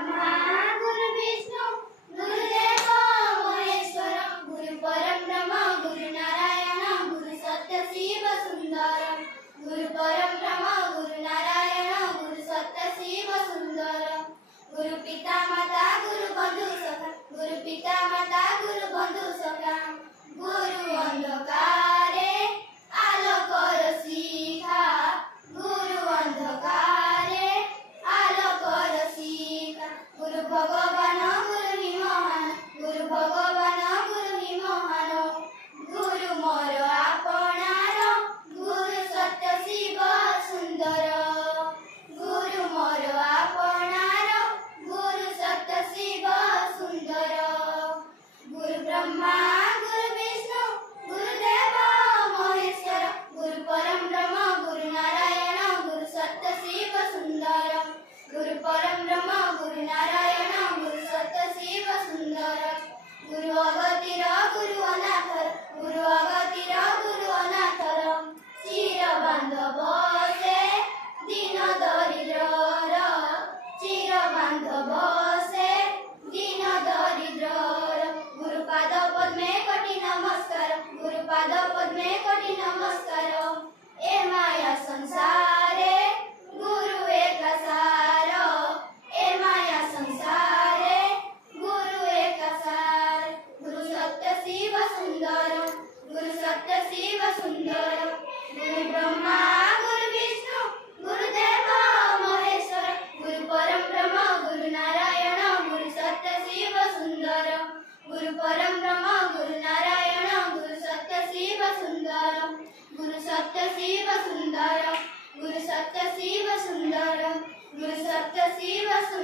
ब्रह्मा गुरु विष्णु गुरुदेव महेश्वर गुरु परम ब्रह्म गुरु नारायण गुरु सत्य शिव सुंदर गुरु परम ब्रह्म गुरु नारायण गुरु सत्य शिव सुंदर गुरु पिता माता गुरु बंधु सखा गुरु पिता माता गुरु बंधु सखा गुरु अंधकारे आलोकर शिखा गुरु अंधकारे आलोकर शिखा गुरु भगवान गुरु विमोहन गुरु भगवान गुरु विमोहन गुरु मोर आपणार गुरु सत्य शिव सुंदर गुरु मोर आपणार गुरु सत्य शिव सुंदर गुरु ब्रह्मा गुरु विष्णु गुरुदेव महेश्वर गुरु परम ब्रह्म गुरु नारायण गुरु सत्य शिव सुंदर गुरु परम ब्रह्म गुरु नारायण गुरु सत्य शिव सुंदर गुरु अगतिर गुरु अनाथर गुरु अगतिर गुरु अनाथर चिर बांधव से दीन दरिद्रर चिर बांधव से दीन दरिद्रर गुरु पाद पद्मे कोटि नमस्कार गुरु पाद पद्मे कोटि नमस्कार ए माया संसारे गुरु एक सार ए माया संसारे गुरु एक सार गुरु सत्य शिव सुंदर गुरु सत्य शिव सुंदर गुरु ब्रह्मा गुरु विष्णु गुरुदेव महेश्वर गुरु परम ब्रह्म गुरु नारायण गुरु सत्य शिव सुंदर गुरु परम ब्रह्म गुरु नारायण गुरु सत्य शिव सुंदर गुरु सत्य शिव सुंदर गुरु सत्य शिव सुंदर गुरु सत्य शिव सुंदर